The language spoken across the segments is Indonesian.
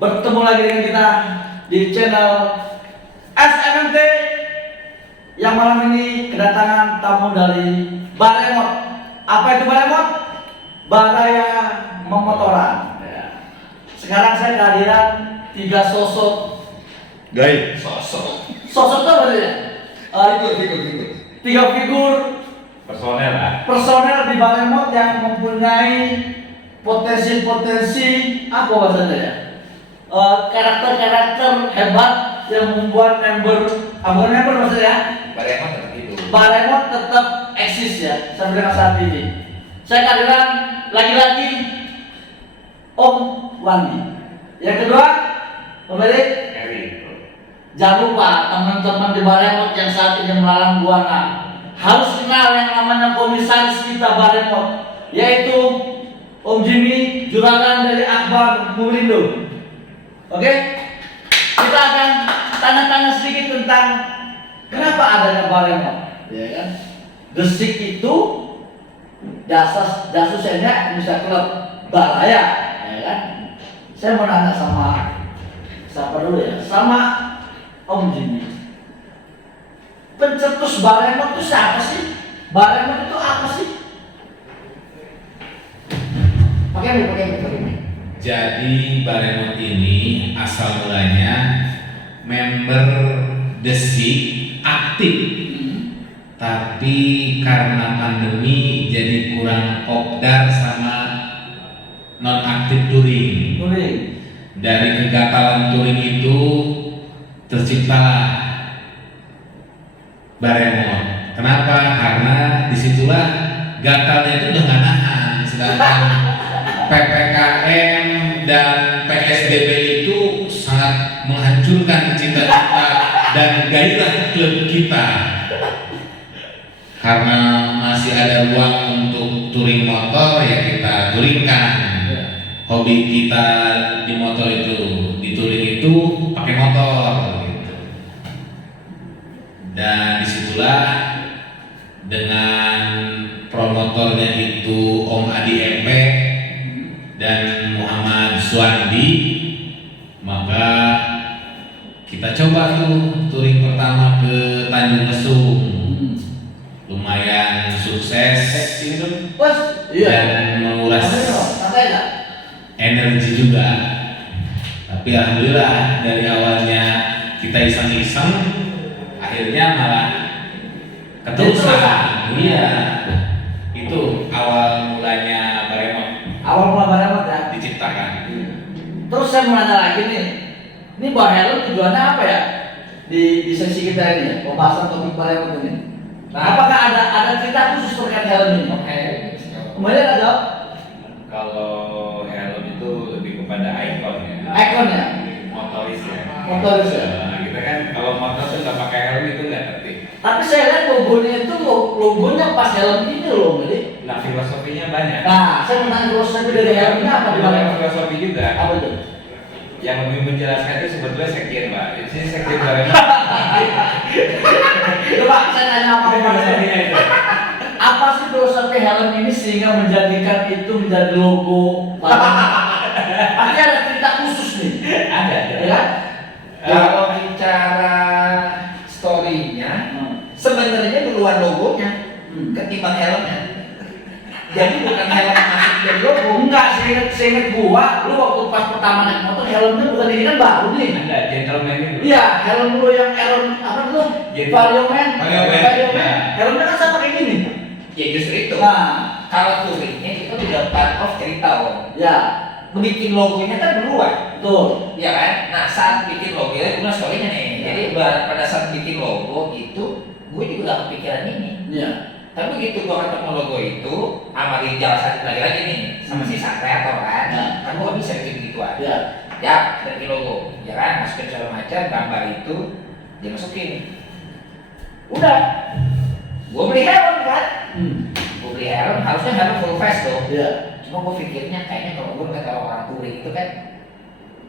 Bertemu lagi dengan kita di channel SMMT yang malam ini kedatangan tamu dari Baremot. Apa itu Baremot? Baraya Memotoran. Sekarang saya kehadiran 3 sosok gaib. Sosok itu apa sih? Figur. 3 figur personel di Baremot yang mempunyai potensi apa bahasanya ya? Karakter-karakter hebat yang membuat member maksudnya Baremot tetap eksis ya sampai dengan saat ini. Saya kehadiran lagi-lagi Om Wandi. Yang kedua pemilik jangan lupa teman-teman di Baremot yang saat ini melalang buana harus kenal yang namanya komisaris kita Baremot, yaitu Om Jimmy, juragan dari Akbar Murindo. Oke? Kita akan tanya-tanya sedikit tentang kenapa adanya Baremot, ya kan? Gesik itu dasusnya bisa klub Baraya, ya kan? Saya mau nanya sama siapa dulu ya? Sama Om Jimmy. Pencetus Baremot itu siapa sih? Baremot itu apa sih? Pakai ini. Jadi Baremot ini asal mulanya member Desik aktif, tapi karena pandemi jadi kurang kopdar sama non aktif touring. Dari kegagalan touring itu terciptalah Baremot. Kenapa? Karena disitulah gatalnya itu udah nggak nahan, sedangkan PPKM dan PSBB itu sangat menghancurkan cita-cita dan gairah klub kita. Karena masih ada ruang untuk touring motor, ya kita touringkan. Hobi kita di motor itu, di touring itu pakai motor gitu. Dan disitulah dengan promotornya itu Om Adi MP dan Muhammad Suandi, maka kita coba tuh touring pertama ke Tanjung Lesung. Lumayan sukses dan menguras energi juga. Tapi alhamdulillah dari awalnya kita iseng-iseng, akhirnya malah keterusan. Iya, itu awal mulanya Baremot. Awal mula Baremot ya Diciptakan. Terus saya mau nanya lagi nih, ini Bang Helm tujuannya apa ya di sesi kita ini ya, pembahasan topik Baremot ini? Nah, apakah ada cerita khusus terkait helm ini? Kemudian ada Kalau helm itu lebih kepada ikon ya. ikon ya, Motoris ya. motoris ya. Nah, kita kan kalau motor tuh nggak pakai helm itu nggak tertib. Tapi saya lihat logonya itu logonya pas helm ini loh, jadi. Nah, filosofinya banyak. Nah, saya mau nanya filosofi dari helm ini apa di Banyak Baremot? filosofi juga. Apa itu? Yang lebih menjelaskan itu sebetulnya sekjen, Pak. Di sini sekjen Baremot. Coba saya tanya apa Filosofinya itu. apa sih filosofi helm ini sehingga menjadikan itu menjadi logo Baremot? Pasti ada cerita khusus nih, Ada. ya kan? Kalau bicara story-nya, sebenarnya duluan logonya ketimbang helmnya. Jadi bukan helm masuk jadi logo. Enggak, seinget gua, lu waktu pas pertama naik motor helmnya bukan ini kan baru nih. Ada gentleman itu. Iya, helm lu yang Aeron apa tuh? Jadi- Varioman. Varioman. Helmnya kan sama kayak gini. Ya justru itu. Nah, Kalau touringnya kita udah part of cerita Om. ya, Bikin logonya kan duluan, betul. ya kan? Nah saat bikin logo ya punya story-nya nih. Jadi pada saat bikin logo itu, gue juga gak kepikiran ini. Iya. Tapi begitu gue ketemu logo itu, sama Rijal satu lagi nih, sama si kreator kan, kan gue bisa bikin gituan. Iya. Ya, kita bikin logo, ya kan? Masukin segala macam, gambar itu dia masukin. Udah, gue beli helm kan? Gue beli helm, harusnya helm full face dong. Iya. Cuma gue pikirnya kayaknya kalau gue kata orang touring itu kan,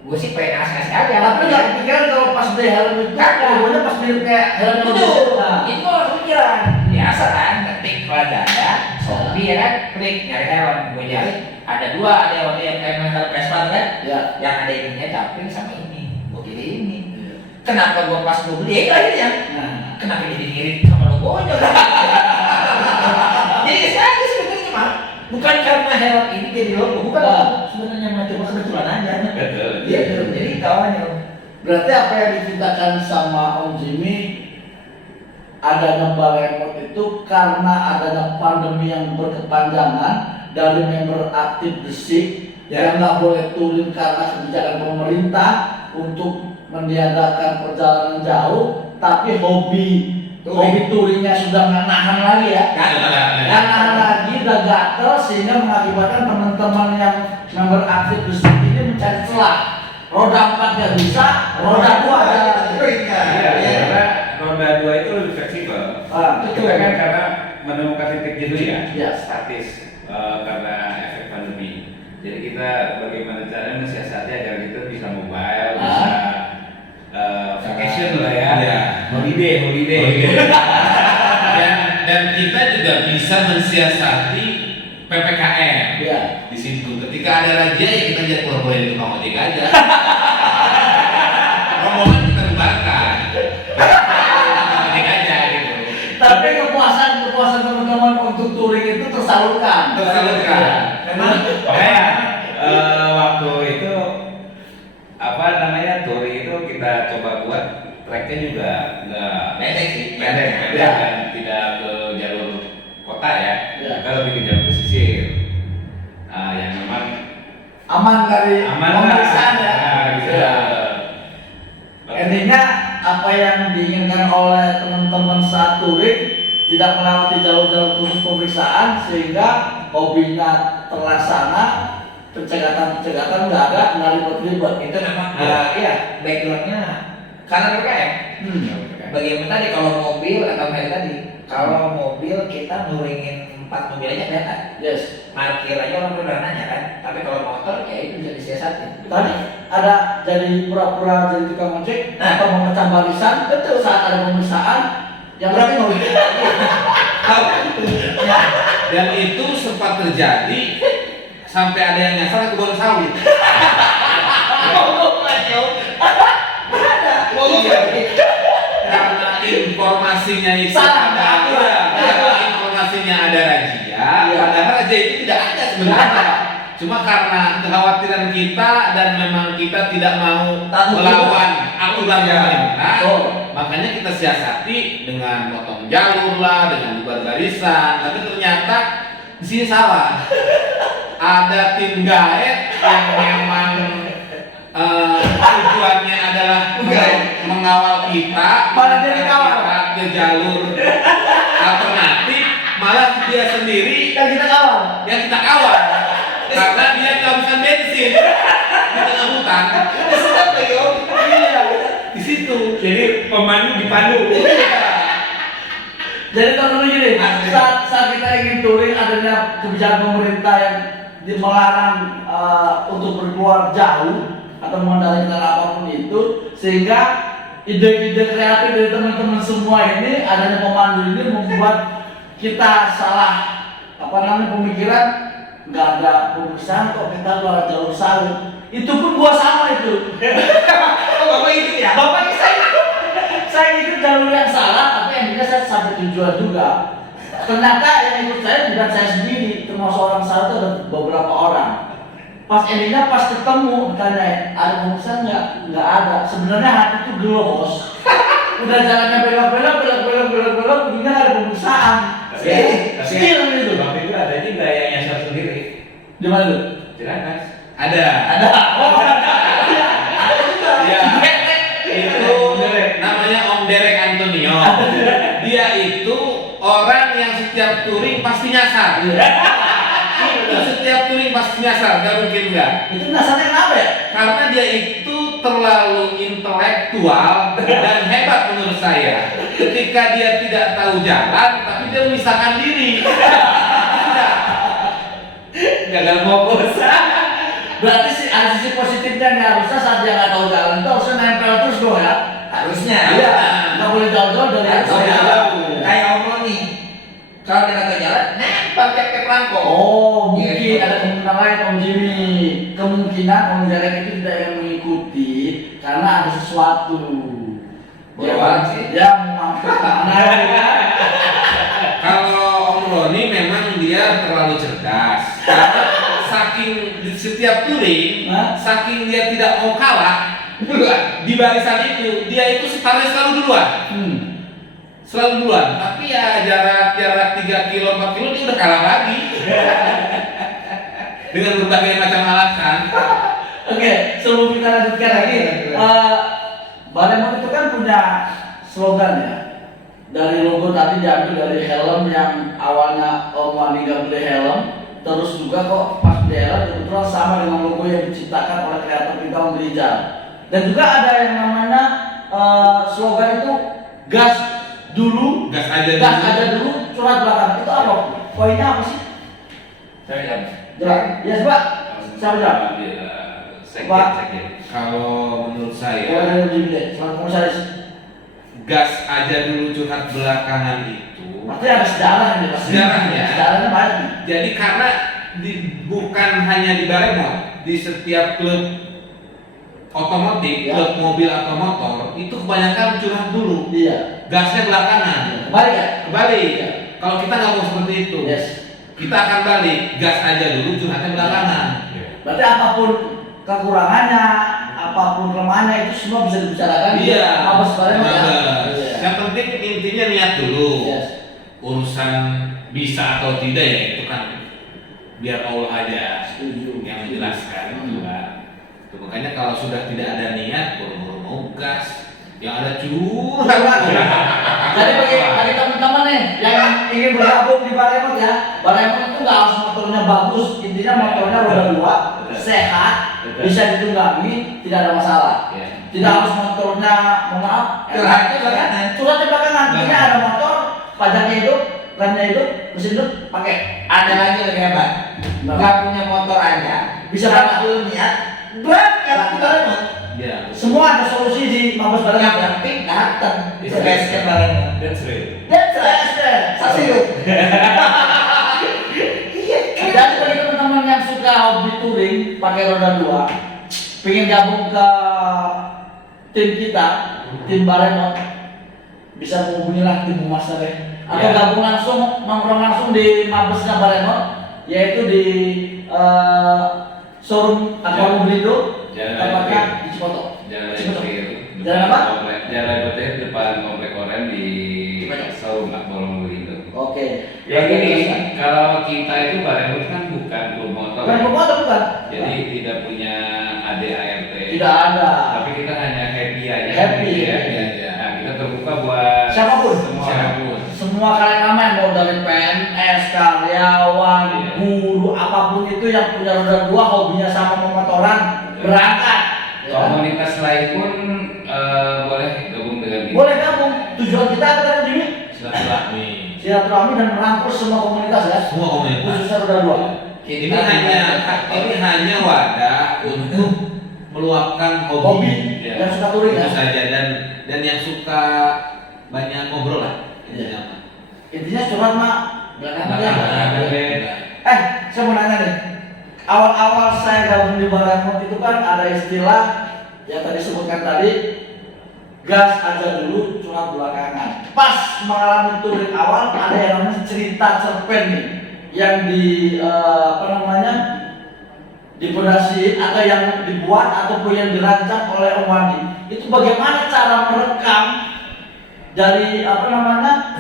gue sih pengen asli aja. Tapi nggak kepikiran kalau pas beli helm itu, logonya pas beli kayak helm itu, Indonesia. Nah, itu gue langsung pikiran. Biasa kan, ketik pada ada, Shopee ya kan, klik nyari helm, gue nyari ada dua, ada waktu yang kayak mental Vespa kan, Ya. yang ada ininya capring sama ini, gue pilih ini. Kenapa gue pas gue beli akhirnya? Nah, Kenapa jadi mirip sama logonya? Jadi saya sebenarnya mah bukan karena helm ini jadi logo, bukan sebenarnya mah cuma kebetulan aja. Betul. Iya, jadi kawannya. berarti apa yang diceritakan sama Om Jimmy adanya Balemot itu karena adanya pandemi yang berkepanjangan dari member aktif Gresik yang nggak boleh turun karena kebijakan pemerintah untuk meniadakan perjalanan jauh, tapi hobi touringnya sudah nggak nahan lagi ya. Nggak nahan lagi, udah gatel sehingga mengakibatkan teman-teman yang member aktif Gresik ini mencari celah. Roda 4 nggak bisa, roda 2 ada. Iya, karena roda 2 itu lebih fleksibel. Betul. Kita kan karena menemukan titik jenuh ya, Ya. statis karena efek pandemi. Jadi kita bagaimana caranya mensiasati agar kita bisa mobile, bisa vacation lah ya. Iya. Holiday. dan kita juga bisa mensiasati PPKM Ya. di situ. Ketika ada razia ya kita jadi pura-pura di tukang ojek aja. Rombongan kita bubarkan. Tukang ojek aja gitu. Tapi kepuasan teman-teman untuk touring itu tersalurkan. Memang Makanya waktu itu apa namanya touring itu kita coba buat tracknya juga nggak pendek sih. pendek Ya. dan tidak ke jalur kota ya. Ya. Kita lebih ke jalur pesisir. Yang memang Aman dari aman pemeriksaan ya. gitu. Ya. Endingnya apa yang diinginkan oleh teman-teman saat touring tidak melewati jalur-jalur khusus pemeriksaan sehingga hobinya terlaksana, pencegatan nggak ada, nggak ribet-ribet. Itu memang Ya. iya backgroundnya karena PPKM. Bagaimana tadi kalau mobil atau kayak tadi, kalau mobil kita nuringin 4 mobil aja kelihatan. Yes. Parkir aja orang udah nanya kan, tapi kalau motor ya itu bisa disiasatin. Tadi ada jadi pura-pura jadi tukang ojek Nah. atau memecah barisan, betul saat ada pemeriksaan yang berarti mau Dan itu sempat terjadi sampai ada yang nyasar ke kebun sawit. Karena informasinya itu Salah, ada, iya. karena informasinya ada razia, Iya. padahal razia itu tidak ada sebenarnya. Cuma karena kekhawatiran kita dan memang kita tidak mau Takut melawan aturan Iya. pemerintah, Betul. makanya kita siasati dengan potong jalur lah, dengan bubar barisan. Tapi ternyata di sini salah. Ada tim gaet yang memang tujuannya adalah mengawal kita, Malah jadi kawal. kita ke jalur alternatif, malah dia sendiri kan kita kawal. yang kita kawal karena dia kehabisan bensin di tengah hutan. Iya, di situ. Jadi pemandu dipandu. Jadi kalau gini, saat kita ingin touring adanya kebijakan pemerintah yang melarang untuk berkeluar jauh atau mengendalikan apapun itu, sehingga ide-ide kreatif dari teman-teman semua ini adanya pemandu ini membuat kita salah pemikiran, nggak ada pemeriksaan kok kita keluar jalur sawit. Itu pun gua sama itu. Bapak itu ya? Bapak saya ikut jalur yang salah, tapi yang juga saya sampai tujuan juga. Ternyata yang ikut saya bukan saya sendiri, termasuk orang salah itu ada beberapa orang. Pas endingnya pas ketemu, ditanya ada pemeriksaan nggak ada. Sebenarnya hati itu gelo bos. Udah jalannya belok, ujungnya nggak ada pemeriksaan. Skill itu. Waktu itu ada juga yang nyasar sendiri. Di mana tuh? Ciracas. Ada. Oh, ada. Ya, itu namanya Om Derek Antonio. Dia itu orang yang setiap touring pasti nyasar. Itu setiap touring pasti nyasar, gak mungkin enggak. Itu dasarnya kenapa ya? Karena dia itu terlalu intelektual dan hebat menurut saya. Ketika dia tidak tahu jalan, tapi dia memisahkan diri. Gagal fokus. Berarti sih ada sisi positifnya nih, harusnya saat dia nggak tahu jalan itu harusnya nempel terus dong ya. Harusnya. Iya. Nggak boleh jauh-jauh dari Harusnya. harusnya. Kayak Om nih. Kalau dia nggak tahu jalan, nempel kayak perangko. Oh, mungkin Gitu. ada ada kemungkinan lain Om Jimmy. Kemungkinan Om Derek itu tidak yang mengikuti karena ada sesuatu. Boleh banget sih. Yang mampu. Kalau Om Roni memang dia terlalu cerdas. Karena saking di setiap touring, Hah? saking dia tidak mau kalah di barisan itu, dia itu startnya selalu duluan. Selalu duluan. Tapi ya jarak 3 kilo 4 kilo dia udah kalah lagi. Dengan berbagai macam alasan. Oke, sebelum kita lanjutkan lagi, Baremon itu kan punya slogan ya. Dari logo tadi diambil dari helm yang awalnya Om Wandi nggak beli helm, terus juga kok pas di helm kebetulan sama dengan logo yang diciptakan oleh kreator kita Om Rizal. Dan juga ada yang namanya slogan itu gas dulu, Gas aja dulu, curhat belakangan. Itu apa? Poinnya apa sih? Saya jam. Jelas. Ya, coba. Siapa jawab? Sekjen. Kalau menurut saya, Selamat komisaris. gas aja dulu curhat belakangan itu. Pasti ada sejarahnya Pak. Sejarahnya. Sejarahnya banyak. Jadi karena bukan hanya di Baremon, di setiap klub otomotif, Ya. klub mobil atau motor itu kebanyakan curhat dulu, Iya. gasnya belakangan. Kembali ya? Kembali. Iya. Kalau kita nggak mau seperti itu, Yes. kita akan balik, gas aja dulu, curhatnya belakangan. Berarti apapun kekurangannya, apapun kelemahannya itu semua bisa dibicarakan. Iya. Apa sebenarnya? Mabes. Iya. Yang penting intinya niat dulu. Yes. Urusan bisa atau tidak ya itu kan biar Allah aja Setuju. yang menjelaskan gitu kan. Tuh, makanya kalau sudah tidak ada niat buru-buru mau gas, yang ada curhat. Jadi bagi teman-teman nih yang ingin bergabung di Baremon ya, Baremon itu nggak harus motornya bagus, intinya motornya roda 2, sehat, bisa ditunggangi, tidak ada masalah. Ya. Tidak harus motornya, mohon maaf, Curhatnya belakangan. curhatnya belakangan. Intinya ada motor, pajaknya hidup, remnya hidup, mesin hidup, pakai. Ada lagi lebih hebat. Nggak punya motor aja. Bisa berangkat berangkat. dulu niat. Berangkat di Baremon. Ya. Semua ada solusi di Mabes Yang Baremon. penting datang. Iya. Basecamp Baremon. That's real. That's right. Saksi lu. Iya. Jadi bagi teman-teman yang suka hobi touring pakai roda 2, pengen gabung ke tim kita, tim Baremon, bisa menghubungi lah tim Master atau Ya. gabung langsung, nongkrong langsung di Mabesnya Baremon, yaitu di showroom Aquarium Belido, Jalan tempatnya Raya di Cipoto. Jalan Cipoto. Raya Jalan apa? Jalan Raya depan komplek Oren di Cipoto. showroom Aquarium itu. Oke. Ya gini, kalau kita itu Baremon kan bukan klub motor. Bukan ya. motor bukan? Jadi tidak punya ADART. Tidak ada. Tapi kita hanya happy aja. Happy, gitu ya. happy aja. Nah, kita terbuka buat Siapapun. Semua. Siapapun. Semua kalian aman mau dari PNS, karyawan, Iya. guru, apapun itu yang punya roda 2 hobinya sama memotoran Betul. berangkat. Ya. Komunitas lain pun boleh gabung dengan kita. Boleh gabung. Tujuan kita apa tadi Jimmy? Silaturahmi. Silaturahmi dan merangkul semua komunitas ya. Semua komunitas. Khususnya roda 2. Ini hanya wadah untuk meluapkan hobi, Hobi ya. yang suka touring Itu ya. saja dan yang suka banyak ngobrol lah intinya mah. Intinya curhat mah belakangan ya. Nah, Saya mau nanya nih. Awal-awal saya gabung di Baremon itu kan ada istilah yang tadi sebutkan tadi, gas aja dulu, curhat belakangan. Pas mengalami touring awal ada yang namanya cerita cerpen nih, yang di dipondasiin atau yang dibuat ataupun yang dirancang oleh Om Wandi. Itu bagaimana cara merekam dari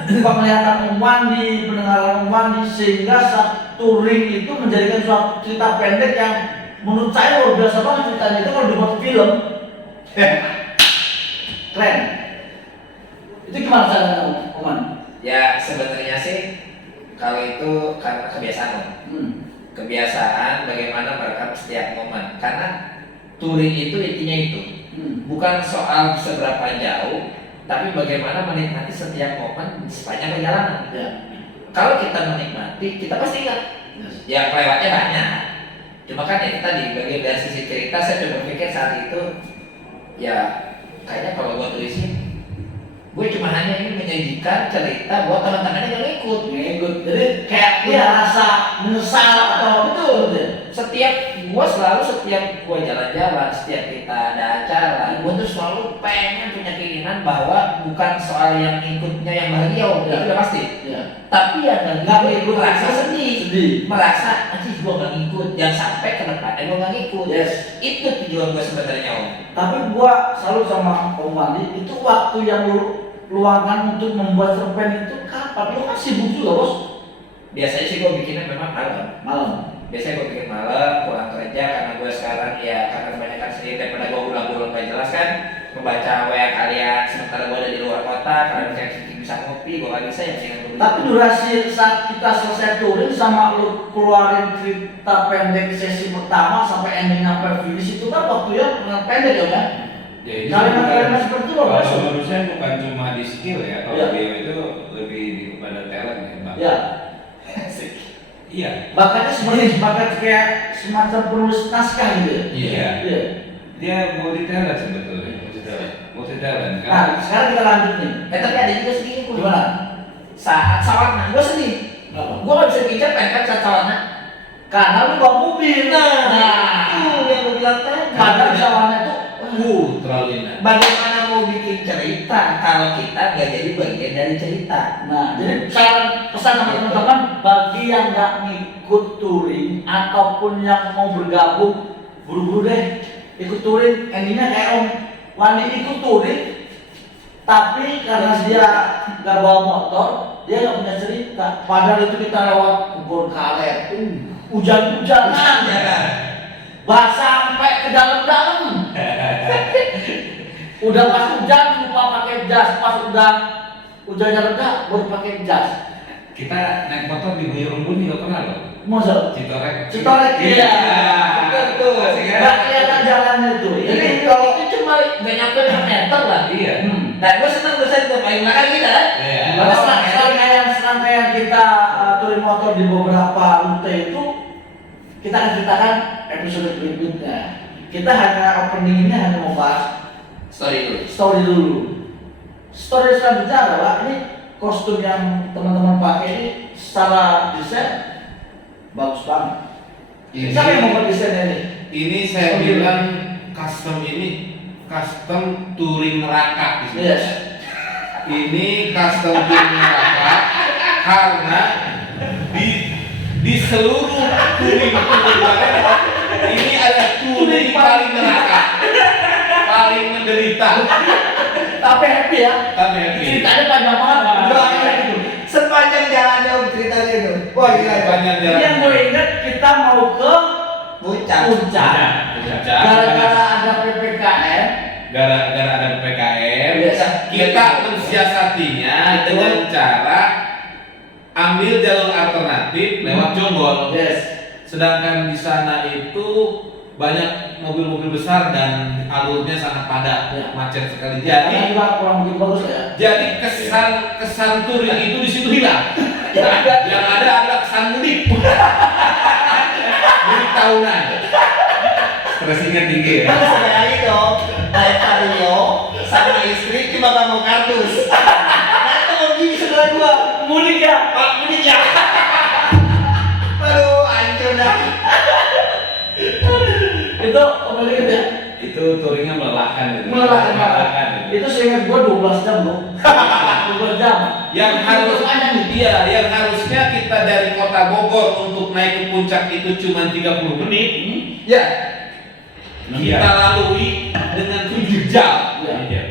penglihatan Om Wandi, pendengaran Om Wandi sehingga saat touring itu menjadikan suatu cerita pendek yang menurut saya luar biasa banget ceritanya itu kalau dibuat film. Keren. Itu gimana caranya Om Wandi? Ya sebenarnya sih kalau itu karena kebiasaan Om. Kebiasaan bagaimana merekam setiap momen karena touring itu intinya itu bukan soal seberapa jauh tapi bagaimana menikmati setiap momen sepanjang perjalanan. Ya. Kalau kita menikmati kita pasti ingat ya kelewatnya banyak cuma kan itu tadi bagian dari sisi cerita saya coba pikir saat itu ya kayaknya kalau gua tulisin Gue cuma hanya ingin menyajikan cerita buat teman-teman yang ikut. Ngikut. Jadi kayak dia rasa menyesal atau Betul. Setiap gua jalan-jalan, setiap kita ada acara, gua tuh selalu pengen punya keinginan bahwa bukan soal yang ikutnya yang bahagia, Ya. itu udah pasti. ya. Tapi yang Nggak nggak ngikut merasa itu sedih, sedih. merasa anjir gua nggak ngikut, jangan sampai ke depannya gua nggak ngikut. Yes. Itu tujuan gua sebenarnya Om. Tapi gua selalu sama Om Wandi, itu waktu yang lu luangkan untuk membuat cerpen itu kapan? Lu kan sibuk juga bos. Biasanya sih gua bikinnya memang malam. Malam. Biasanya gue bikin malam, pulang kerja karena gue sekarang ya karena kebanyakan sendiri daripada gue ulang-ulang gak jelas kan membaca WA kalian sementara gue ada di luar kota karena misalnya bisa ngopi, gue gak bisa ya mendingan gue Tapi durasi saat kita selesai touring sama lu keluarin cerita pendek sesi pertama sampai ending sampai finish itu kan waktunya pendek ya kan? Ya, itu Kalimat-kalimat seperti itu loh, Mas. kalau menurut saya bukan cuma di skill ya, kalau Ya. dia itu lebih kepada talent ya, Bang. Ya. Iya. Bakatnya sebenarnya bakat kayak semacam penulis naskah gitu ya? Iya. Iya. Dia multi talent sebetulnya. Multi talent kan. Nah, sekarang kita lanjut nih. tapi ada juga sedih gue. Gimana? Saat sawarna, gue sedih. Kenapa? Gue gak bisa bikin cerpen kan saat sawarna. Karena lu bawa mobil. Itu yang gue bilang tadi. Padahal sawannya itu Terlalu indah. Bagaimana mau bikin cerita kalau kita nggak jadi bagian dari cerita? Nah, jadi saya pesan sama teman-teman bagi yang nggak ngikut touring ataupun yang mau bergabung, buru-buru deh ikut touring. Endingnya kayak Om Wandi ikut touring, tapi karena dia nggak bawa motor, dia nggak punya cerita. Padahal itu kita lewat kebun karet, hujan-hujanan, basah sampai ke dalam-dalam. Udah pas hujan lupa pakai jas, pas udah hujannya reda baru pakai jas. Kita naik motor di Buyur Embun juga pernah loh. Masa? Citorek. Citorek, iya. Betul. Asik kan? Nggak kelihatan jalannya itu. Jadi kalau itu cuma nggak nyampe 5 meter lah. Iya. Dan gue seneng tuh saya paling belakang kita. Iya. pada serangkaian kita touring motor di beberapa rute itu kita akan ceritakan episode berikutnya. Kita hanya opening ini hanya mau bahas Story dulu. story dulu. Story selanjutnya adalah ini kostum yang teman-teman pakai ini secara desain bagus banget. Siapa yang membuat desainnya ini? Ini saya bilang custom touring neraka istilahnya. Yes. Ini custom touring neraka karena di seluruh touring ini ada touring paling neraka, paling menderita. Tapi happy ya. Tapi happy. Ceritanya panjang banget. Doanya gitu. Sepanjang jalannya Om ceritanya itu. Wah gila. Banyak Ini jalan. yang gue ingat kita mau ke Puncak. puncak. Gara-gara ada PPKM. Gara-gara ada PPKM, Yes. kita mensiasatinya dengan cara ambil jalur alternatif lewat Jonggol. Yes. Sedangkan di sana itu banyak mobil-mobil besar dan alurnya sangat padat, Ya. macet sekali. Karena Jadi juga kurang begitu bagus ya. jadi kesan touring itu di situ hilang. Yang ada adalah kesan mudik. Mudik tahunan. Stressingnya tinggi ya. Kan sekali dong. Naik Vario sama istri cuma nggak mau kardus. Nah itu mau gini sebelah gua. Mudik ya. Pak mudik ya. Aduh hancur dah. Itu kembali gitu ya. Itu touringnya melelahkan gitu. Melelahkan Melelahkan banget. gitu. Itu seingat gua 12 jam loh. 12 jam. Yang harus panjang nih. iya, yang harusnya kita dari kota Bogor untuk naik ke puncak itu cuma 30 menit. Ya. Kita lalui dengan 7 jam. Iya.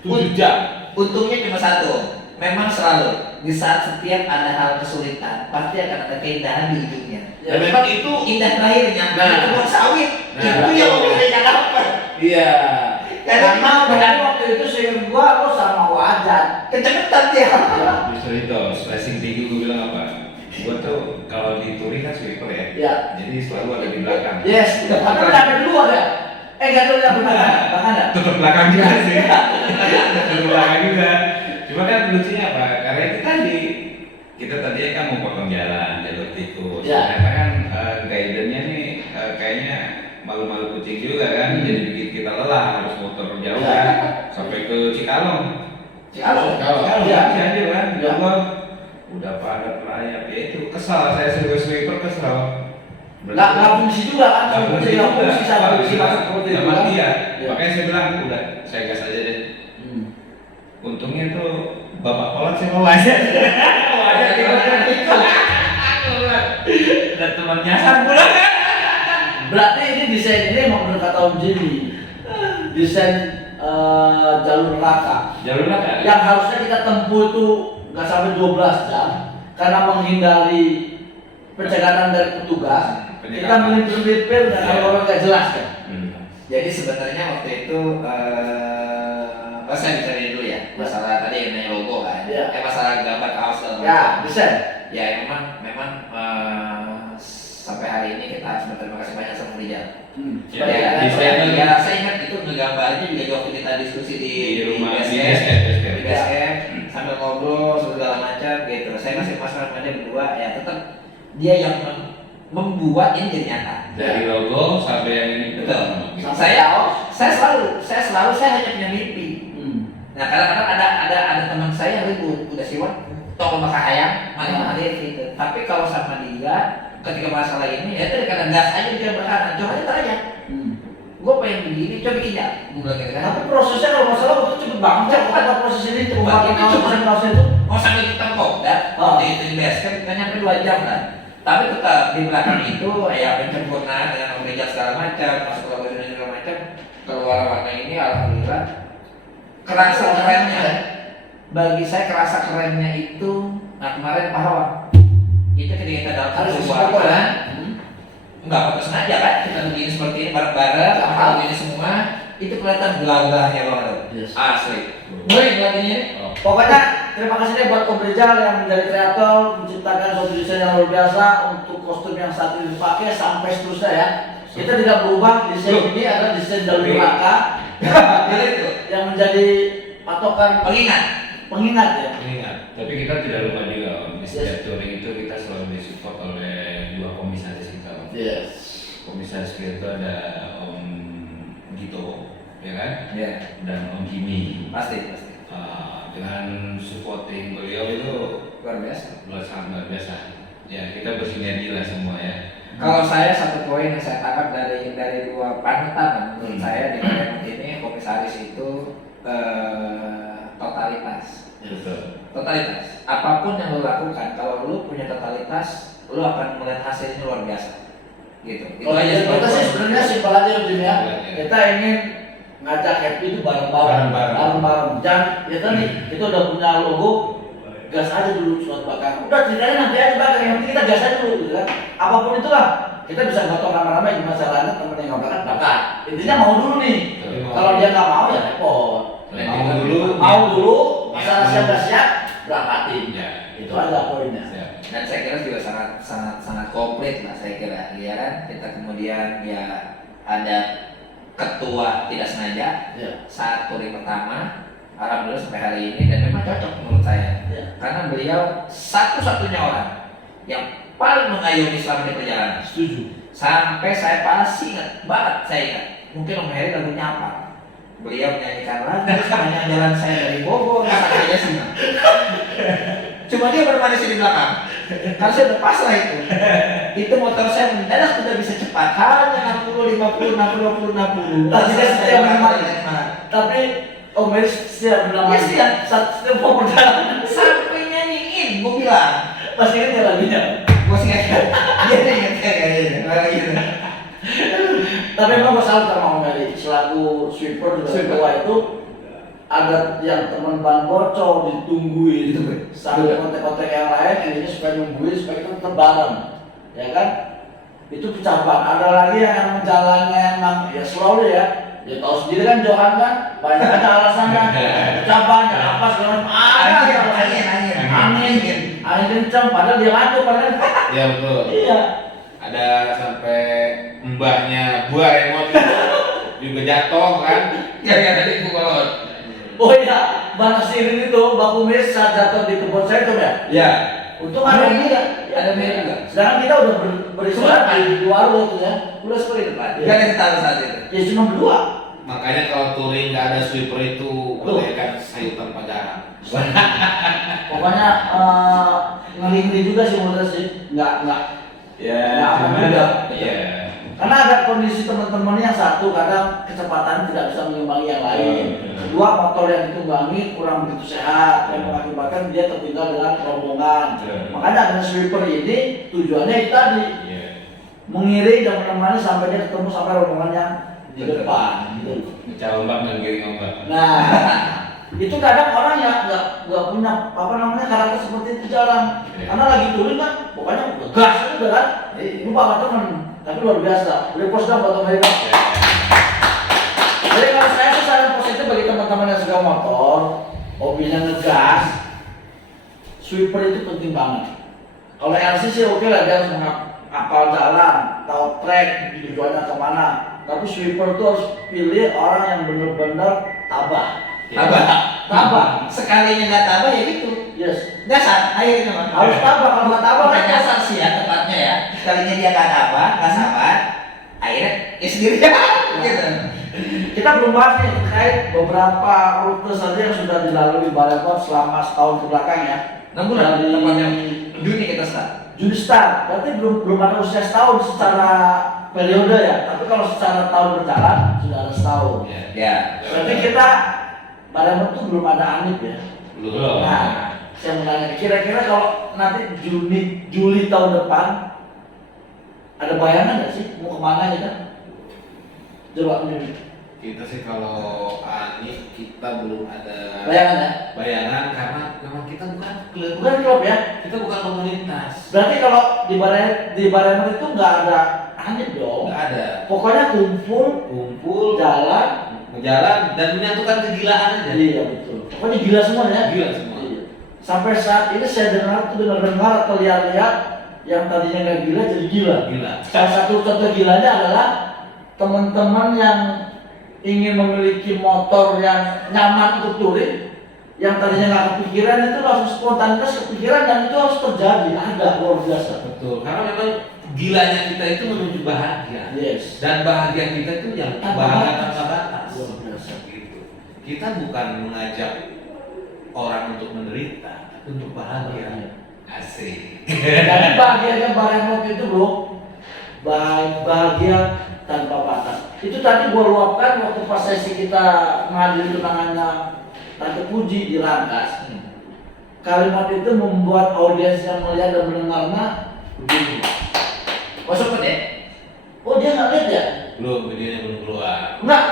7 jam. Untungnya cuma satu. Memang selalu di saat setiap ada hal kesulitan pasti akan ada keindahan di ujungnya. Dan memang itu Indah terakhirnya. Nah. Itu kebun sawit. Nah. Itu yang membedakan apa? iya. Karena waktu itu seingat gua lo sama wajan. Kecepatan dia. Justru itu stressing tinggi gue bilang apa? Gue tuh kalau di touring kan sweeper ya. Ya. Jadi selalu ada di belakang. Yes. Tapi ada dulu ada. Enggak dulu yang belakang. Belakang ada. Tetap belakang juga sih. Tetap belakang juga. Cuma kan lucunya apa? Karena itu tadi kita tadi kan mau potong jalan jalur tikus. Ya. Ternyata kan guidernya nih kayaknya malu-malu kucing juga kan. Jadi bikin kita lelah harus motor jauh Ya. kan sampai ke Cikalong. Kalau Cianjur kan, Bogor udah padat layak, ya itu kesal saya sebagai sweeper kesal. Nggak fungsi juga kan? Nggak fungsi Nggak juga. fungsi satu fungsi masuk seperti itu. Sama kan? dia. Iya. Makanya saya bilang udah saya gas aja deh. Untungnya tuh bapak kolak saya mau aja. Dan teman nyasar pula kan. Berarti ini desain ini emang benar kata Om Jimmy. Desain jalur neraka. Jalur kan? Yang harusnya kita tempuh itu nggak sampai 12 jam karena menghindari pencegahan dari petugas. Kita melipir-lipir dan orang nggak jelas kan. Jadi sebenarnya waktu itu saya bicara dulu ya masalah tadi yang nanya logo kan, Iya. masalah gambar kaos dan Ya, desain. ya memang sampai hari ini kita harus berterima kasih banyak sama Rijal. Ya, Ya, desainnya ya, saya ingat itu ngegambarnya juga waktu kita diskusi di rumah base di camp, base di base camp, sambil ngobrol segala macam gitu. Saya masih sama dia berdua ya tetap dia yang membuat ini jadi nyata. dari logo sampai yang ini. Betul. Sampai Saya hanya punya mimpi. Nah kadang-kadang ada teman saya ribut udah siwan toko makahayang mana ada gitu. Tapi kalau sama dia ketika masalah ini ya itu kadang gas aja dia berharap. Coba aja tanya. Gue pengen begini, coba bikin ya. Gue bilang gitu kan. Tapi prosesnya kalau masalah itu cepet banget. Cepat proses ini cepet banget. Itu cuma proses itu. mau sambil kita kopdar, waktu itu di base camp kita nyampe 2 jam kan. Tapi tetap di belakang itu ya penyempurnaan dengan meja segala macam, masuk ke logo segala macam, keluar warna ini alhamdulillah kerasa kerennya. Bagi saya kerasa kerennya itu, nah kemarin pahlawan itu ketika kita dalam Harus satu foto ruangan, kan? enggak foto sengaja kan, kita begini seperti ini bareng-bareng, kalau ini semua itu kelihatan gelagahnya banget. Yes. Asli. Boleh gelagahnya? Pokoknya terima kasih nih buat Om Rizal yang menjadi kreator menciptakan suatu desain yang luar biasa untuk kostum yang saat ini dipakai sampai seterusnya ya. Kita tidak berubah, desain ini adalah desain jalur neraka yang menjadi patokan pengingat ya. Ingat, tapi kita tidak lupa juga Om, di setiap touring itu kita selalu disupport oleh 2 komisaris kita Om. Yes. Komisaris kita itu ada Om Dito, ya kan? Iya. Dan Om Jimmy. Pasti. Dengan supporting beliau itu Luar biasa. sangat luar biasa. Ya kita bersinergi lah semua ya. Kalau saya satu poin yang saya tangkap dari 2 panutan menurut saya di Kalimantan ini komisaris itu totalitas. Betul. Totalitas. Apapun yang lo lakukan, kalau lo punya totalitas, lo akan melihat hasilnya luar biasa. Gitu. Itu Oh, aja kita sih sebenarnya simpel aja Jim ya. Kita ingin ngajak happy itu bareng-bareng. Dan ya tadi kita udah punya logo, gas aja dulu suatu bakar. Udah ceritanya nanti aja bakar, yang penting kita gas aja dulu gitu kan. Apapun itulah, kita bisa gotong ramai-ramai gimana caranya temen yang nggak bakar. Intinya mau dulu nih. Kalau dia nggak mau ya repot. Mau dulu, masalah siap nggak siap berangkatin. Ya. Itu aja poinnya. Siap. Dan saya kira juga sangat komplit lah saya kira, ya kan. Kita kemudian ya ada ketua tidak sengaja Ya. saat touring pertama, alhamdulillah sampai hari ini dan memang cocok menurut saya. Ya. Karena beliau satu-satunya orang yang paling mengayomi selama di perjalanan. Setuju. Sampai saya pasti ingat banget, saya ingat. Mungkin Om Heri lagu nyapa. Beliau menyanyikan lagu sepanjang jalan saya dari Bogor sampai Jasina. Cuma dia bermanis di belakang. Karena saya udah pasrah itu. Itu motor saya mendadak sudah bisa cepat. Hanya 60, 50, 60, 60. Tapi dia setia menemani. Nah, Tapi Om Heri setia bilang Dia setia. setiap mau perjalanan sampai nyanyiin, gue bilang. pasti kan dia lagunya. Gue sih ingat. Dia ingat kayak gitu. Tapi memang gue salut sama Om Heri selaku sweeper juga ketua itu ada yang teman ban bocor ditungguin sambil kontek-kontek yang lain intinya supaya nungguin supaya kita tetap bareng ya kan itu pecahkan. Ada lagi yang jalannya emang ya slowly ya tahu sendiri kan Johan kan banyak ada alasannya pecahkan apa segala macam angin kencang padahal dia ngantuk padahal Ya betul. iya Ada sampai mbahnya buah remote juga jatuh kan. Gara-gara itu kolot. oh iya Bang Nasirin itu Bang Kumis saat jatuh di kebun saya tuh ya Ya. untung ada ini ya Ada Mary juga. sedangkan kita udah beristirahat di luar itu ya udah seperti depan Dia ada tahu saat itu. ya cuma berdua Makanya kalau touring nggak ada sweeper itu bagaikan sayur tanpa garam. Pokoknya ngeri juga sih menurut saya sih. Nggak Ya, aman cuman juga. ya. Karena ada kondisi teman-teman yang satu kadang kecepatan tidak bisa mengimbangi yang lain. Kedua, motor yang ditunggangi kurang begitu sehat yang mengakibatkan dia tertinggal dengan rombongan. Makanya ada sweeper ini tujuannya itu tadi mengiring dan menemani sampai dia ketemu sampai rombongan yang di depan. Gitu. Pecah ombak dan giring ombak. Nah, itu kadang orang yang nggak punya karakter seperti itu jarang. Karena lagi touring kan, pokoknya gas gitu kan. Lupa sama temen, tapi luar biasa. Udah pos dong buat teman hebat. Jadi kalau saya sih saran positif bagi teman-teman yang suka motor, hobinya ngegas, sweeper itu penting banget. Kalau LC sih oke lah, dia harus menghafal jalan, tahu trek, tujuannya kemana. Tapi sweeper itu harus pilih orang yang benar-benar tabah. Tabah. Sekalinya nggak tabah ya gitu. Yes. Nyasar, akhirnya mah. Harus tabah, kalau nggak tabah Bukan kan nyasar sih ya tepatnya ya. Sekalinya dia nggak tabah, nggak sabar, akhirnya ya sendirian gitu. Kita belum bahas nih terkait beberapa rute saja yang sudah dilalui Balekot selama setahun ke belakang ya. 6 bulan Dari tepatnya Juni kita start. Juni start, berarti belum ada usia setahun secara periode ya. Tapi kalau secara tahun berjalan sudah ada setahun. Ya. Berarti kita Balekot tuh belum ada Anip ya. Belum. Nah, saya mau nanya, kira-kira kalau nanti Juli tahun depan ada bayangan nggak sih mau kemana kita? Coba Juli. Kita sih kalau Anif kita belum ada Bayangan ya? bayangan karena memang kita bukan klub. Bukan klub ya? Kita bukan komunitas. Berarti kalau di Balekot itu nggak ada Anip dong. Nggak ada. Pokoknya kumpul, jalan. dan menyatukan kegilaan aja. Iya betul. Pokoknya gila semua ya. Gila semua. Iya. Sampai saat ini saya dengar atau lihat yang tadinya nggak gila jadi gila. Gila. Salah satu contoh gilanya adalah teman-teman yang ingin memiliki motor yang nyaman untuk touring, yang tadinya nggak kepikiran itu langsung spontanitas kepikiran dan itu harus terjadi. Ada luar biasa. Betul. Karena memang gilanya kita itu menuju bahagia. Yes. Dan bahagia kita itu yang Tanpa bahagia batas. tanpa batas. Luar biasa. Gitu. Kita bukan mengajak orang untuk menderita, tapi untuk bahagia. Asik. Jadi bahagianya Balekot itu bro, bahagia tanpa batas. Itu tadi gua luapkan waktu pas sesi kita menghadiri tunangannya Tante Puji di Rangkas. Kalimat itu membuat audiens yang melihat dan mendengarnya begini. Oh sempet ya? Oh dia nggak lihat ya? Belum, videonya belum keluar. Enggak.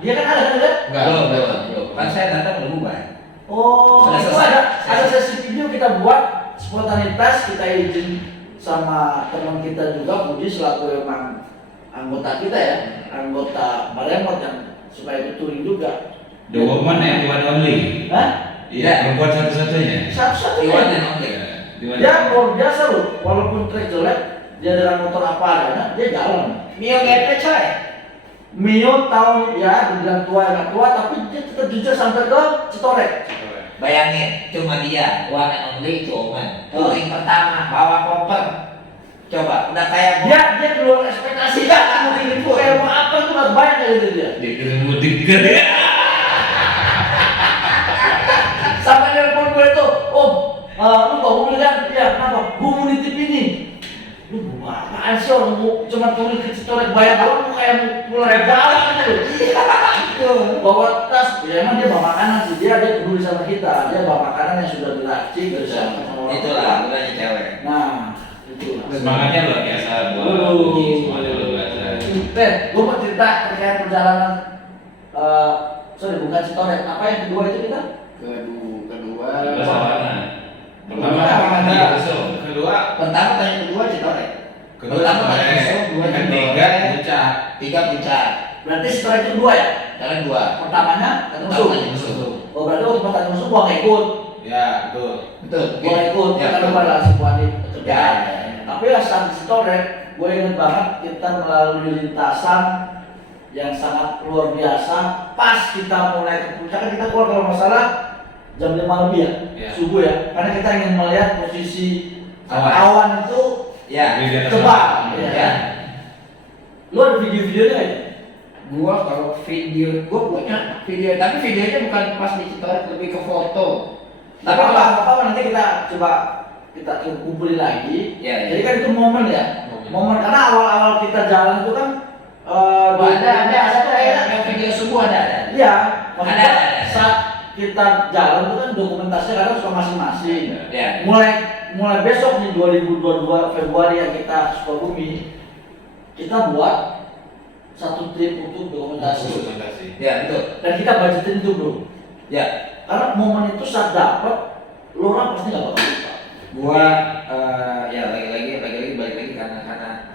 Dia kan ada kan lihat? Belum. Kan saya datang belum bubar. Oh, Sudah itu selesai. ada sesi video kita buat spontanitas, kita izin sama teman kita juga Puji selaku emang anggota kita ya, anggota Balekot yang supaya ikut touring juga. The woman and the one only. Hah? Iya, perempuan satu-satunya. Satu-satunya. Iwan dan Only. Dia luar biasa loh, walaupun trek jelek, dia dengan motor apa adanya, dia jalan. Mio GP coy. Mio tahun ya dibilang tua nggak tua, tapi dia tetap jujur sampai ke Citorek. Bayangin, cuma dia, one and only itu Oman. Touring pertama, bawa koper. Coba, udah kayak Dia keluar ekspektasi kan, touring itu kayak mau apa tuh nggak banyak kayak gitu dia. Dia kira mudik kan. Sampai nelpon gue tuh, Om, lu bawa mobil kan? Iya, kenapa? Gue mau nitip ini. Lu mau apaan sih orang mau cuma touring ke Citorek bayar doang, lu kayak mau pulang jalan gitu. Bawa tas, ya emang dia bawa makanan sih, dia peduli sama kita, dia bawa makanan yang sudah diracik, bersama sama orang itulah tua. gunanya cewek. Nah, itu. Semangatnya luar biasa buat Puji, semuanya luar biasa. Gue mau cerita terkait perjalanan, bukan Citorek, apa yang kedua itu kita? Kedua Savana. Pertama Savana. di Besok. Kedua, Pertama tanya kedua Citorek. Pertama Citorek. tanya Besok, dua Ketiga, Citorek. Puncak. 3 Puncak. Berarti Citorek itu dua ya? Jalan 2. Pertamanya Pertama musuh. tanya Musuh. Oh berarti waktu pertanyaan musuh gua nggak ikut. Ya, betul. Betul. Gua nggak ikut, Ya, karena betul. gua adalah sebuah kerjaan. Ya. Tapi ya saat di Citorek, gue ingat banget kita melalui lintasan yang sangat luar biasa. Pas kita mulai ke puncak, kan kita keluar kalau nggak salah jam 5 lebih ya, Ya. subuh ya. Karena kita ingin melihat posisi Awan. awan itu Ya. Di atas tebal. awan. Ya. Ya. Lu ada video-videonya nggak ya? Gua kalau video, gua punya video, tapi videonya bukan pas dicitorin, lebih ke foto. Tapi apa nanti kita coba kumpulin lagi. Ya, Jadi kan itu momen ya. Momen karena awal-awal kita jalan itu kan ada video subuh ada. Iya, maksudnya Ada. saat kita jalan itu kan dokumentasinya kadang suka masing-masing. Ya. Mulai besok nih 2022 Februari yang kita Sukabumi, kita buat satu trip untuk dokumentasi. Ya, betul. Dan kita budgetin itu bro. Ya. Karena momen itu saat dapat, lo orang pasti nggak bakal lupa. Gua ya lagi-lagi balik lagi karena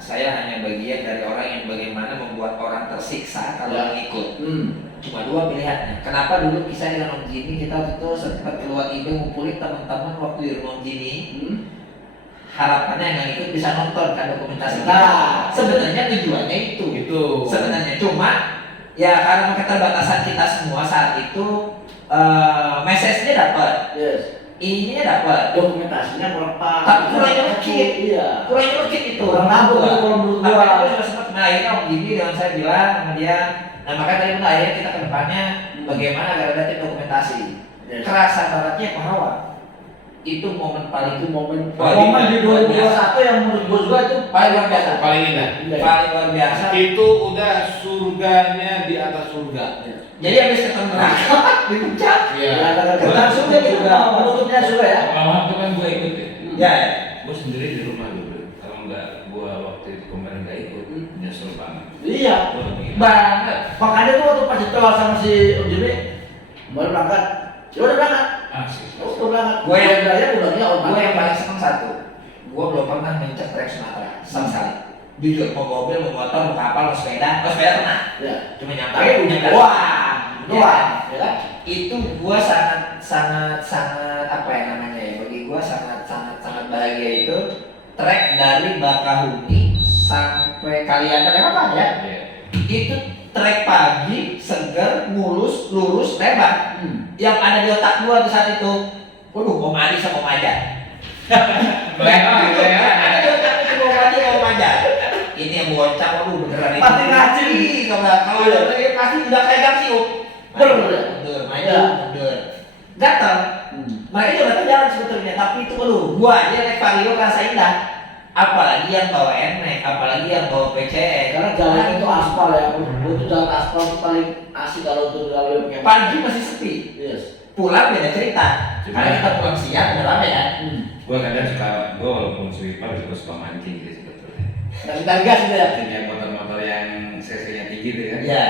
saya hanya bagian dari orang yang bagaimana membuat orang tersiksa kalau Ya. mengikut. Cuma dua pilihannya. Kenapa dulu kisah dengan Om Jimmy kita waktu itu sempat keluar ide ngumpulin teman-teman waktu di rumah Om Jimmy. Harapannya yang ikut bisa nonton kan dokumentasi. Nah, sebenarnya tujuannya itu. Sebenarnya cuma ya karena keterbatasan kita semua saat itu message-nya dapat. Yes. Ininya dapat. Dokumentasinya kurang pas. Tapi kurangnya dikit. Iya. Kurangnya dikit itu. Kurang nabung kalau menurut Tapi gua. aku sudah sempat akhirnya Om Jimmy dengan saya bilang sama dia, nah makanya tadi pun akhirnya kita ke depannya bagaimana agar ada tim dokumentasi. Yes. Kerasa bangetnya Pahlawan. Itu momen paling Itu momen Paling di 2021 yang menurut gua juga itu paling luar biasa. Paling indah. Paling luar biasa. Itu udah surganya di atas surga. Jadi habis ketemu neraka di puncak. Iya. Kita sudah juga penutupnya sudah ya. Pengalaman itu kan gue ikut ya. Ya. Gue sendiri di rumah dulu. Kalau nggak gue waktu itu kemarin nggak ikut, nyesel banget. Iya. Gue lagi Banget. Makanya tuh waktu pas ditolak sama si Om Jimmy, baru berangkat. Ya udah berangkat. asik. Oh, udah berangkat. Gue yang- udahnya Gue yang paling seneng satu. Gue belum pernah mencet trek Sumatera sama sekali. Jujur mau mobil, mau motor, mau kapal, mau sepeda pernah. Ya. Cuma nyampe Tapi udah nyampe doang. Doang. Ya kan? itu gua sangat apa ya namanya ya, bagi gua sangat bahagia itu trek dari Bakahuni sampai Kalianda apa ya, itu trek pagi seger mulus lurus lebar. Yang ada di otak gua tuh saat itu, waduh Om Adi sama Om Aja. Ada di otak itu Om Adi sama Om Aja. Ini yang bocah, waduh beneran itu. Pasti ngaji. Kalau ada lagi pasti udah kayak gak sih. Mundur, mundur. Gatel. Mereka juga gatel jalan sebetulnya, tapi itu gua aja naik Vario kerasa indah. Apalagi yang bawa NMAX, apalagi yang bawa PCX. Karena jalan itu aspal ya. Itu jalan aspal itu paling asik kalau untuk dilalui pakai. Pagi masih sepi. Yes. Pulang beda cerita. Karena kita pulang siang udah rame ya. Gue kadang suka, gue walaupun sweeper juga suka mancing gitu sebetulnya. Dan gas gitu ya. Punya motor-motor yang cc-nya tinggi tuh kan. Iya.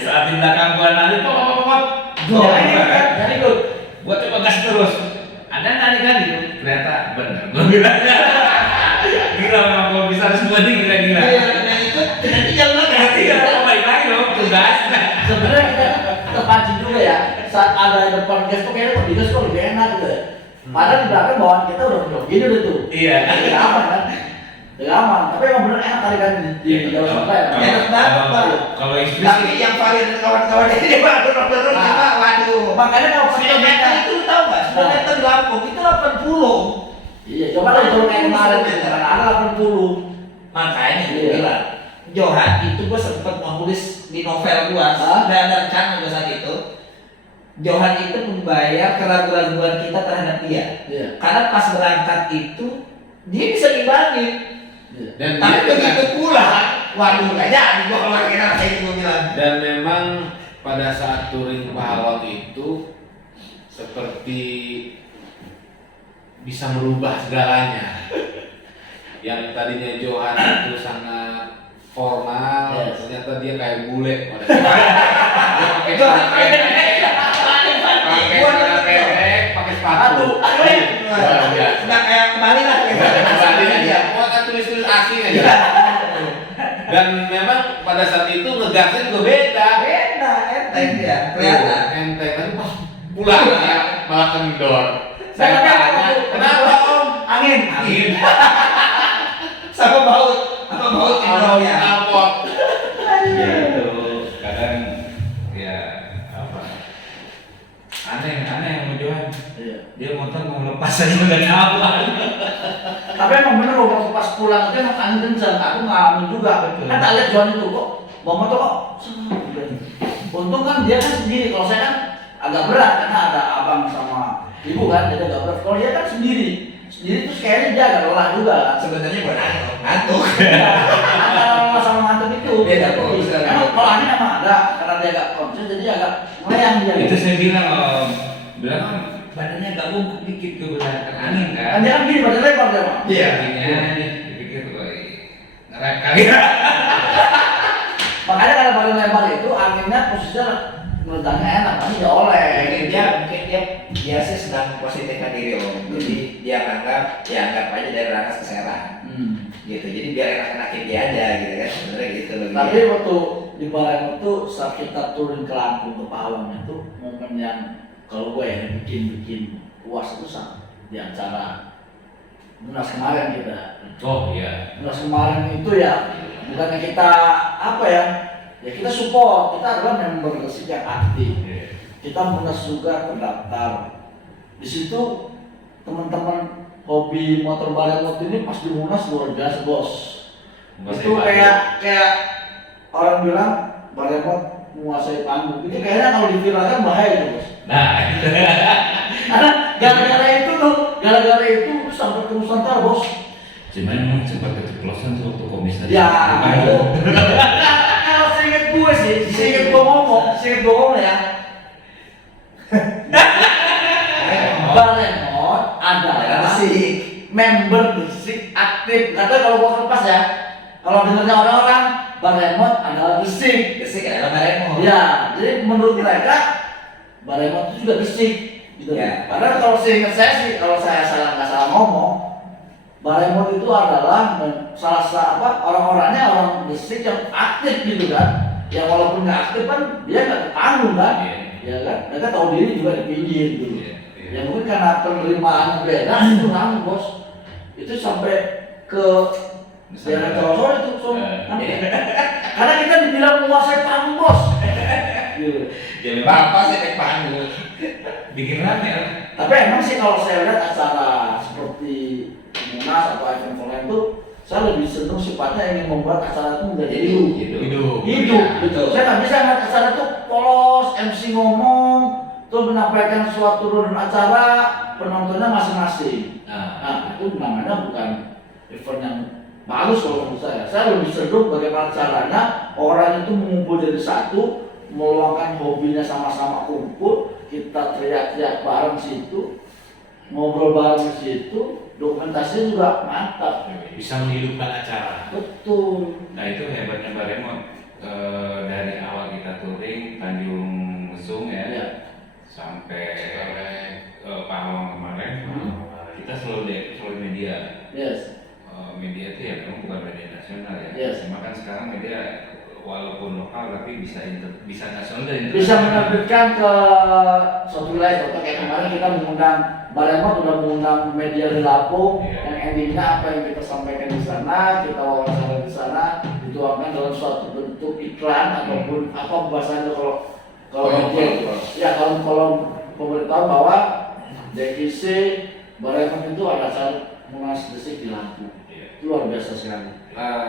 Saat di belakang gua nari, pop. Jadi good. Gua coba gas terus. Ada nari kan gitu. Ternyata bener. Gua bilang. Gila memang gua bisa semua nih gila-gila. Iya, karena itu nanti jalan lagi. Nanti kalau balik lagi dong, tugas. Sebenarnya kita terpancing juga ya. Saat ada depan gas tuh kayaknya di gas kok lebih enak gitu ya. Padahal di belakang bawaan kita udah gini udah tuh. Iya. Udah aman kan? Udah aman. Tapi emang bener enak kali kan di jalur sampai ya. Enak banget, Pak. Kalau istri Tapi sih, yang Vario dan kawan-kawan ini baru Nah. waduh. Makanya kalau Speedometer itu lu tahu nggak? Speedometer di Lampung itu 80. Iya, coba lu turun kayak kemarin kan ada 80. Makanya gue Iya. bilang, Johan itu gue sempet nulis di novel gue, dan rencana gue saat itu. Johan itu membayar keraguan-keraguan kita terhadap dia. Iya. Karena pas berangkat itu dia bisa dibanding. Iya. Dan Tapi dia begitu pulang, waduh nggak jadi gue keluar kira kayak gue bilang. dan memang pada saat touring Pahlawan itu seperti bisa merubah segalanya. Yang tadinya Johan itu sangat formal, Yes. ternyata dia kayak bule pada saat dia pakai celana pendek, pakai celana pendek, pakai sepatu. Luar biasa. Nggak kayak kembali lah. Kembali aja, mau kan tulis-tulis asing aja. Dan memang pada saat itu ngegasnya juga beda. Beda, enteng dia, kelihatan. Enteng, tapi pas pulang ya malah kendor. Saya Kenapa? tanya, kenapa Om? Angin. Angin. Sama baut cendolnya. Knalpot. ya itu kadang ya apa? Aneh sama Johan. Iya. Dia motor mau lepas aja nggak nyaman. Tapi emang bener waktu pas pulang itu emang angin kencang, aku ngalamin juga. Betul. Kan tak lihat Johan itu kok, bawa motor kok. Untung kan dia kan sendiri, kalau saya kan agak berat karena ada abang sama ibu kan, jadi agak berat. Kalau dia kan sendiri terus kayaknya dia agak lelah juga kan. Sebenarnya bukan ngantuk. Antara lelah sama ngantuk itu Beda kok. Emang kalau angin emang ada, karena dia agak konsen jadi agak melayang dia. Itu saya bilang bilang kan badannya agak bungkuk dikit ke belakang angin kan. Kan dia kan gini, badan lebar dia mah. Iya. Akhirnya dipikir ngerem kali. Makanya kalau badan lebar itu anginnya posisinya meledaknya enak, nanti dia oleh. Mungkin dia biasa sedang positifkan diri om. Jadi dia anggap aja dari rakas ke serang. Gitu. Jadi biar enak-enakin dia aja gitu kan. Sebenarnya gitu loh. Tapi waktu di Bareng itu saat kita turun ke Lampung ke Pawang itu momen yang kalau gue ya bikin puas itu di acara Munas kemarin kita. Oh iya. Munas kemarin itu ya bukannya kita apa ya kita support, kita adalah member Gresik yang aktif. Kita Munas juga terdaftar. Di situ teman-teman hobi motor Bareng ini pas di Munas luar biasa bos. Itu kayak orang bilang Bareng menguasai panggung. Itu kayaknya kalau diviralkan bahaya itu bos. Nah, Karena gara-gara itu sampai ke Nusantara bos. cuman memang sempat keceplosan waktu komisaris. Ya, itu. Kalau seinget gue sih, seinget gue ngomong ya. Baremot adalah member Gresik aktif. Kata kalau gue lepas ya, kalau dengarnya orang-orang, Baremot adalah Gresik. Gresik adalah Baremot. Ya, jadi menurut mereka Baremot itu juga Gresik. Gitu. Ya. Padahal kalau seingat saya sih, kalau saya nggak salah ngomong, Baremot itu adalah orang-orangnya orang Gresik yang aktif gitu kan. Yang walaupun nggak aktif kan dia nggak ketanggung kan. Ya kan, mereka tahu diri juga di pinggir gitu. Ya mungkin karena penerimaan beda itu nanggung bos. Itu sampai ke daerah Jawa itu karena kita dibilang menguasai panggung bos. Gitu. Ya memang Bapak sih naik panggung. bikin rame ya. Tapi emang sih kalau saya lihat acara seperti Munas atau event lain itu, saya lebih senang sifatnya ingin membuat acara itu menjadi hidup. Betul. Saya nggak bisa ngeliat acara itu polos, MC ngomong, terus menyampaikan suatu runut acara, penontonnya masing-masing. Nah itu namanya bukan event yang bagus kalau menurut saya. Saya lebih senang bagaimana caranya orang itu mengumpul jadi satu, meluangkan hobinya sama-sama kumpul, kita teriak-teriak bareng situ, ngobrol bareng situ, dokumentasinya juga mantap. Bisa menghidupkan acara. Betul. Nah itu hebatnya Baremot. Dari awal kita touring Tanjung Lesung ya, sampai Pahawang kemarin, kita selalu media. Yes. Media itu ya memang bukan media nasional ya. Yes. Cuma kan sekarang media walaupun lokal tapi bisa nasional dan Bisa menerbitkan ke suatu wilayah. Contoh kayak kemarin kita mengundang Baremot sudah mengundang media di Lampung, yang endingnya apa yang kita sampaikan di sana, kita wawancara di sana, dituangkan dalam suatu bentuk iklan ataupun apa bahasanya kalau media. Ya kalau pemberitahuan bahwa DKC Baremot itu ada acara Munas Gresik di Lampung. Itu luar biasa sekali.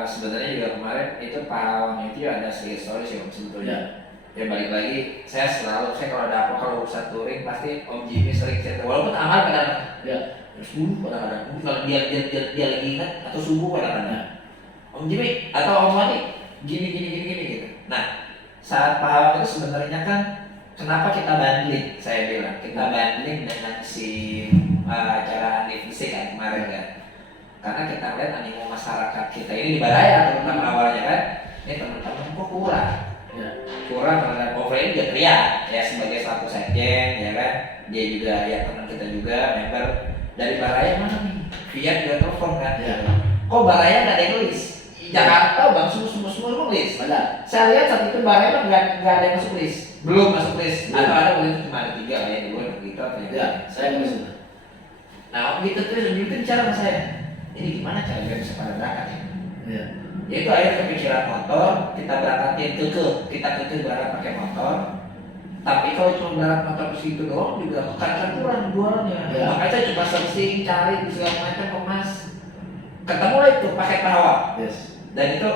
Sebenarnya juga kemarin itu Pahawang itu ada sedikit story sih om sebetulnya. Ya balik lagi, saya kalau ada apa kalau urusan touring pasti Om Jimmy sering cerita walaupun amal kadang-kadang subuh kadang-kadang kalau dia lagi ingat atau subuh kadang-kadang Om Jimmy atau Om Wani gini gitu. Nah saat Pahawang itu sebenarnya kan kenapa kita bundling, saya bilang kita bundling dengan si acara anniversary kan kemarin kan, karena kita lihat animo masyarakat kita ini di Baraya terutama awalnya kan, ini teman-teman kok kurang terhadap offline dia teriak ya sebagai satu sekjen ya kan, dia juga ya teman kita juga member dari Baraya mana nih, Fiat juga telepon kan, kok Baraya nggak ada yang nulis, Jakarta bang semua nulis, saya lihat saat itu Baraya nggak ada yang masuk list, belum masuk list, atau ada itu cuma ada 3 lah ya, 2 kita atau yang saya nulis. Nah gitu terus itu bicara sama saya, ini gimana cara biar bisa pada berangkat ya? Yaitu akhirnya kepikiran motor, kita berangkatin kita berangkat pakai motor. Tapi kalau cuma berangkat motor ke situ doang juga kurang jualannya. Makanya saya coba searching, cari segala macam kemas. ketemu lah itu paket Pahawa. Yes. Dan itu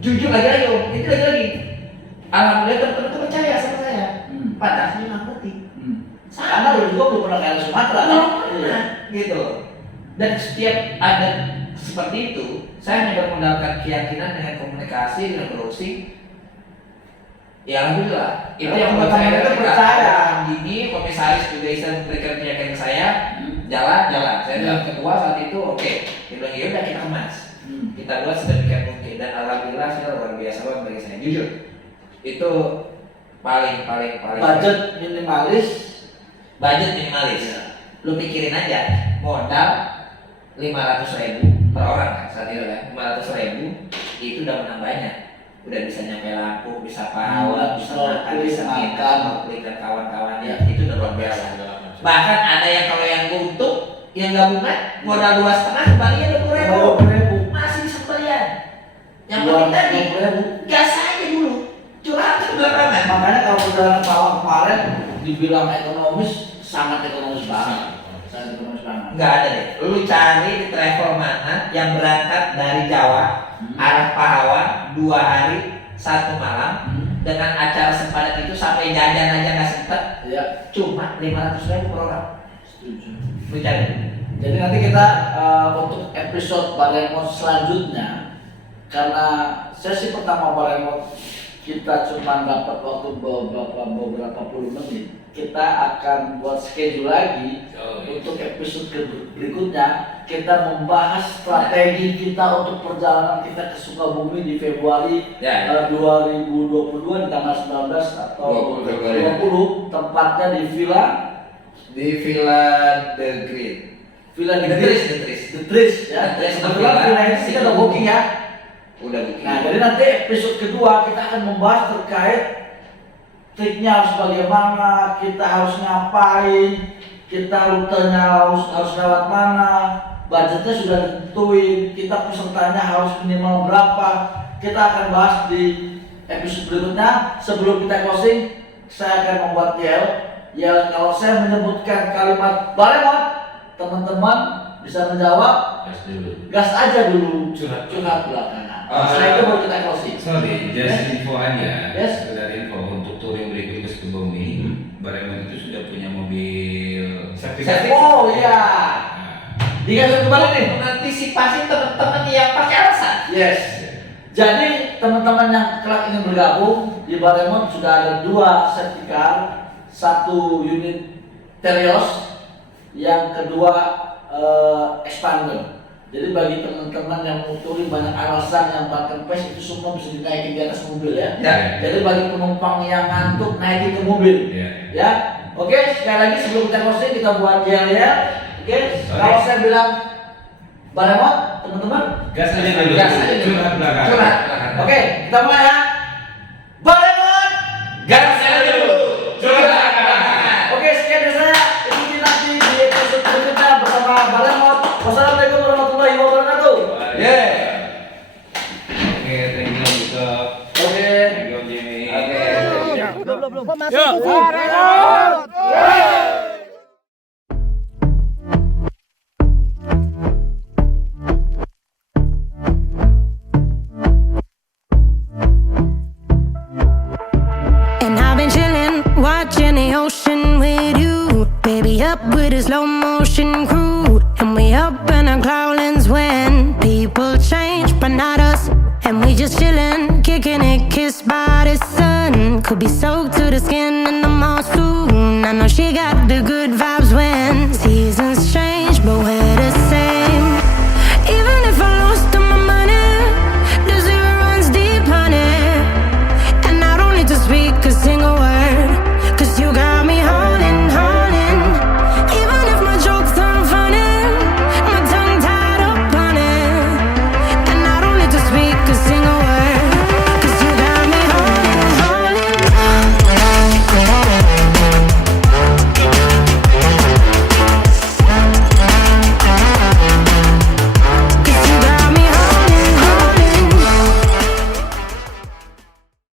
jujur lagi-lagi Om, itu lagi-lagi. Alhamdulillah teman-teman tuh percaya sama saya. Padahal saya nggak ngerti. Karena lu juga belum pernah ke Sumatera kan? Iya. Gitu. Dan setiap ada seperti itu, saya hanya bermodalkan keyakinan dengan komunikasi, dengan browsing. Ya alhamdulillah, itu yang membuat saya itu percaya. Gini, komisaris juga bisa memberikan keyakinan ke saya, jalan. Saya bilang ketua saat itu, oke, dia bilang ya udah kita kemas, kita buat sedemikian mungkin, dan alhamdulillah saya luar biasa banget bagi saya, jujur. Itu paling. Budget minimalis. Lu pikirin aja, modal 500.000 per orang kan saat itu kan, 500.000 itu udah menang banyak. Udah bisa nyampe Lampung, bisa Pahawa, bisa makan, bisa minum, dan kawan-kawannya, itu udah luar biasa. Bahkan ada yang kalau yang untung, yang gabungan modal 2,5 kembalinya 20.000, masih bisa kembalian. Yang penting tadi gas aja dulu, curhatan belakangan. Makanya kalau perjalanan Pahawa kemarin dibilang ekonomis, sangat ekonomis banget. Nggak ada deh, lu cari di travel mana yang berangkat dari Jawa arah Pahawa 2 hari 1 malam dengan acara sepadan itu sampai jajan aja nggak sempet, cuma 500.000 per orang. Setuju. Lu cari. Jadi nanti kita untuk episode Baremot selanjutnya, karena sesi pertama Baremot kita cuma dapat waktu beberapa puluh menit, kita akan buat schedule lagi untuk episode berikutnya. Kita membahas strategi kita untuk perjalanan kita ke Sukabumi di Februari 2022 di tanggal 19 atau 20, tempatnya di Villa The Grid. Villa The The Tris ya. Kebetulan villa itu kita udah booking ya. Udah booking. Nah, jadi nanti episode kedua kita akan membahas terkait triknya harus bagaimana, kita harus ngapain, kita rutenya harus lewat mana, budgetnya sudah ditentuin, kita pesertanya harus minimal berapa. Kita akan bahas di episode berikutnya. Sebelum kita closing, saya akan membuat yel. Kalau saya menyebutkan kalimat Baremot, teman-teman bisa menjawab gas aja dulu, curhat belakangan. Setelah itu baru kita closing. Sorry, just info aja. Yes. Sekedar info untuk touring berikut ke Sukabumi, Baremot itu sudah punya mobil sertifikat. Oh iya. Dikasih kembali nih. Mengantisipasi teman-teman yang pakai alasan. Yes. Jadi teman-teman yang kelak ingin bergabung di Baremot sudah ada 2 safety car, 1 unit Terios, yang kedua expander. Jadi bagi teman-teman yang mau touring banyak alasan yang ban kempes itu semua bisa dinaikin di atas mobil ya. Jadi bagi penumpang yang ngantuk naikin ke mobil. Ya. Oke, sekali lagi sebelum kita closing kita buat ya. Oke. Kalau saya bilang Baremot, teman-teman Gas aja dulu. Curhat belakangan. Oke, kita mulai ya. Baremot, Gas aja dulu. Curhat belakangan. Oke, sekian dari saya. Ikuti nanti di episode berikutnya bersama Baremot. Wassalamualaikum warahmatullahi wabarakatuh. Oke, thank you Buka. Oke. Thank you Jimmy. Belum. Kok masuk sih? And I've been chillin', watching the ocean with you. Baby, up with a slow motion crew. And we up in our cloudlands when people change, but not us. And we just chillin', kicking it, kissed by the sun. Could be soaked to the skin in the mall soon. I know she got the good vibe.